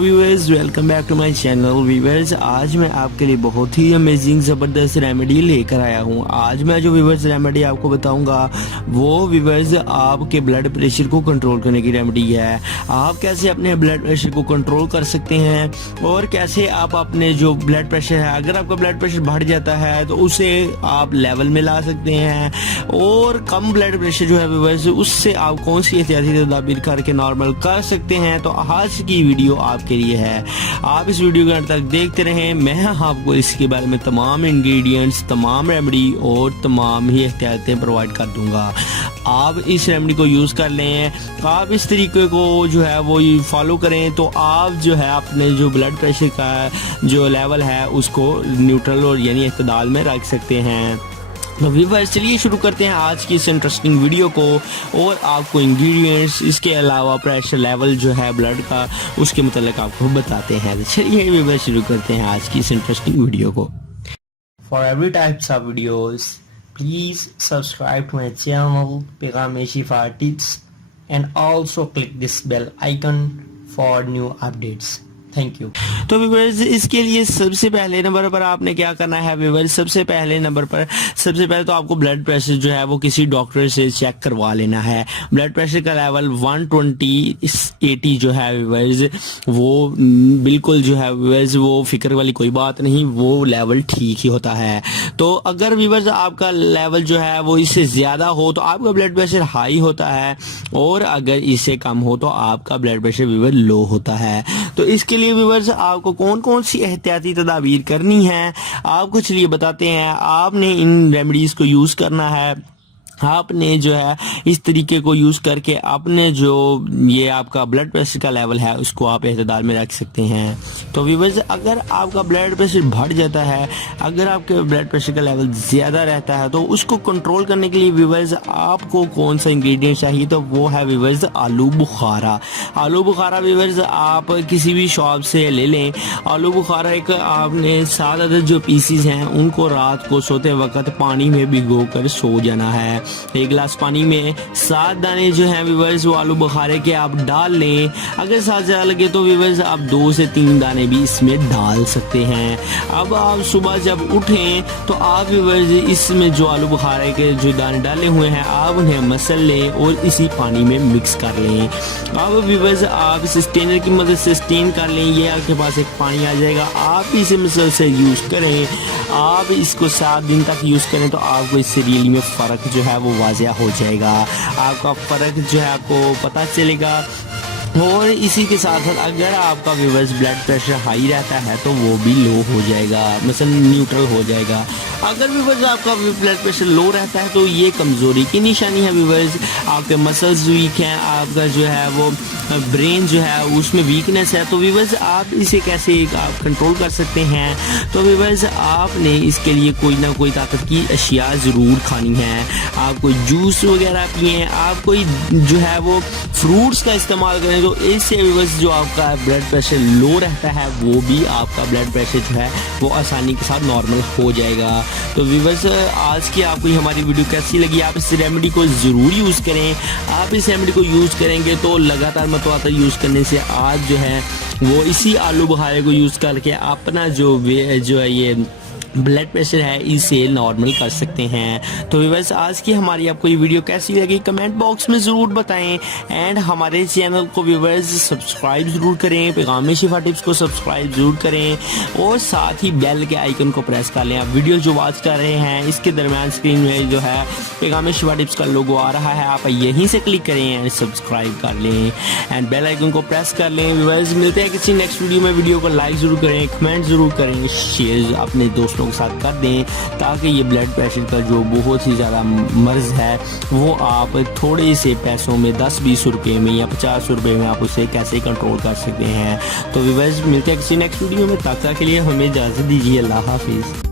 Viewers, welcome back to my channel. Viewers, आज मैं आपके लिए बहुत ही अमेजिंग ज़बरदस्त रेमेडी लेकर आया हूँ। आज मैं जो व्यूअर्स रेमेडी आपको बताऊंगा वो व्यूअर्स आपके ब्लड प्रेशर को कंट्रोल करने की रेमेडी है। आप कैसे अपने ब्लड प्रेशर को कंट्रोल कर सकते हैं और कैसे आप अपने जो ब्लड प्रेशर है, अगर आपका ब्लड प्रेशर बढ़ जाता है तो उसे आप लेवल में ला सकते हैं, और कम ब्लड प्रेशर जो है व्यूअर्स उससे आप कौन सी एहतियाती तदाबीर करके नॉर्मल कर सकते हैं। तो आज की वीडियो आपके लिए है, आप इस वीडियो के अंत तक देखते रहें। मैं आपको इसके बारे में तमाम इंग्रेडिएंट्स, तमाम रेमेडी और तमाम ही एहतियातें प्रोवाइड कर दूंगा। आप इस रेमेडी को यूज़ कर लें, आप इस तरीके को जो है वो फॉलो करें तो आप जो है अपने जो ब्लड प्रेशर का जो लेवल है उसको न्यूट्रल और यानी इत्तेदाल में रख सकते हैं। तो व्यूअर्स, चलिए शुरू करते हैं आज की इस इंटरेस्टिंग वीडियो को, और आपको इंग्रेडिएंट्स इसके अलावा प्रेशर लेवल जो है ब्लड का उसके मतलब आपको बताते हैं। तो चलिए व्यूअर्स शुरू करते हैं आज की इस इंटरेस्टिंग वीडियो को। For every types of videos please subscribe to my channel Paigam Shifa tips and also click this bell icon for new updates. Thank you. तो व्यूअर्स, इसके लिए सबसे पहले नंबर पर आपने क्या करना है व्यूअर्स, सबसे पहले तो आपको ब्लड प्रेशर जो है वो किसी डॉक्टर से चेक करवा लेना है। ब्लड प्रेशर का लेवल 120/80 जो है व्यूअर्स वो बिल्कुल जो है व्यूअर्स वो फिक्र वाली कोई बात नहीं, वो लेवल ठीक ही होता है। तो अगर व्यूअर्स आपका लेवल जो है वो इससे ज्यादा हो तो आपका ब्लड प्रेशर हाई होता है, और अगर इससे कम हो तो आपका ब्लड प्रेशर व्यूअर्स लो होता है। तो इसके लिए व्यूअर्स आपको कौन कौन सी एहतियाती तदाबीर करनी है आपको चलिए बताते हैं। आपने इन रेमेडीज को यूज करना है, आपने जो है इस तरीके को यूज करके अपने जो ये आपका ब्लड प्रेशर का लेवल है उसको आप एतदाल में रख सकते हैं। तो व्यूअर्स, अगर आपका ब्लड प्रेशर बढ़ जाता है, अगर आपके ब्लड प्रेशर का लेवल ज्यादा रहता है तो उसको कंट्रोल करने के लिए व्यूअर्स आपको कौन सा इंग्रेडिएंट चाहिए, तो वो है व्यूअर्स आलू बुखारा। आलू बुखारा व्यूअर्स आप किसी भी शॉप से ले लें। आलू बुखारा एक आपने 7 अदद जो पीसीज हैं उनको रात को सोते वक्त पानी में भिगो कर सो जाना है। 1 गिलास पानी में 7 दाने जो है व्यूअर्स वो आलू बुखारे के आप डाल लें। अगर 7 ज्यादा लगे तो व्यूअर्स आप 2 से 3 दाने भी इसमें डाल सकते हैं। अब आप सुबह जब उठें तो आप व्यूअर्स इसमें जो आलू बुखारे के जो दाने डाले हुए हैं आप उन्हें मसल लें और इसी पानी में मिक्स कर लें। अब व्यूअर्स आप इस स्टेनर की मदद से स्टेन कर लें, ये आपके पास एक पानी आ जाएगा। आप इसे मसल से यूज करें, आप इसको 7 दिन तक यूज करें तो आपको इससे रियली में फर्क जो है वो वाज़िया हो जाएगा। आपका फर्क जो है आपको पता चलेगा। और इसी के साथ साथ अगर आपका व्यूअर्स ब्लड प्रेशर हाई रहता है तो वो भी लो हो जाएगा, मतलब न्यूट्रल हो जाएगा। अगर व्यूअर्स आपका ब्लड प्रेशर लो रहता है तो ये कमज़ोरी की निशानी है व्यूअर्स। आपके मसल्स वीक हैं, आपका जो है वो ब्रेन जो है उसमें वीकनेस है। तो व्यूअर्स आप इसे कैसे आप कंट्रोल कर सकते हैं, तो व्यूअर्स आपने इसके लिए कोई ना कोई ताकत की अशिया ज़रूर खानी है। आप कोई जूस वगैरह पिए, आप कोई जो है वो फ्रूट्स का इस्तेमाल करें, तो इससे व्यूअर्स जो आपका ब्लड प्रेशर लो रहता है वो भी आपका ब्लड प्रेशर जो है वो आसानी के साथ नॉर्मल हो जाएगा। तो व्यूअर्स, आज की आपको हमारी वीडियो कैसी लगी, आप इस रेमेडी को ज़रूर यूज़ करें। आप इस रेमेडी को यूज़ करेंगे तो लगातार मतवातर यूज़ करने से आज जो है वो इसी आलू बुखारे को यूज़ करके अपना जो है ये ब्लड प्रेशर है इसे नॉर्मल कर सकते हैं। तो व्यूअर्स, आज की हमारी आपको ये वीडियो कैसी लगी कमेंट बॉक्स में ज़रूर बताएं, एंड हमारे चैनल को व्यूअर्स सब्सक्राइब ज़रूर करें, पैगाम शिफा टिप्स को सब्सक्राइब ज़रूर करें, और साथ ही बेल के आइकन को प्रेस कर लें। आप वीडियो जो वॉच कर रहे हैं इसके दरमियान स्क्रीन में जो है पैगाम शिफा टिप्स का लोगो आ रहा है, आप यहीं से क्लिक करें एंड सब्सक्राइब कर लें एंड बेल आइकन को प्रेस कर लें। व्यूअर्स, मिलते हैं किसी नेक्स्ट वीडियो में। वीडियो को लाइक ज़रूर करें, कमेंट ज़रूर करें, शेयर अपने दोस्तों के साथ कर दें, ताकि ये ब्लड प्रेशर का जो बहुत ही ज़्यादा मर्ज़ है वो आप थोड़े से पैसों में 10-20 रुपये में या 50 रुपये में आप उसे कैसे कंट्रोल कर सकते हैं। तो व्यूअर्स, मिलते हैं किसी नेक्स्ट वीडियो में, तब तक के लिए हमें इजाज़त दीजिए। अल्लाह हाफिज़।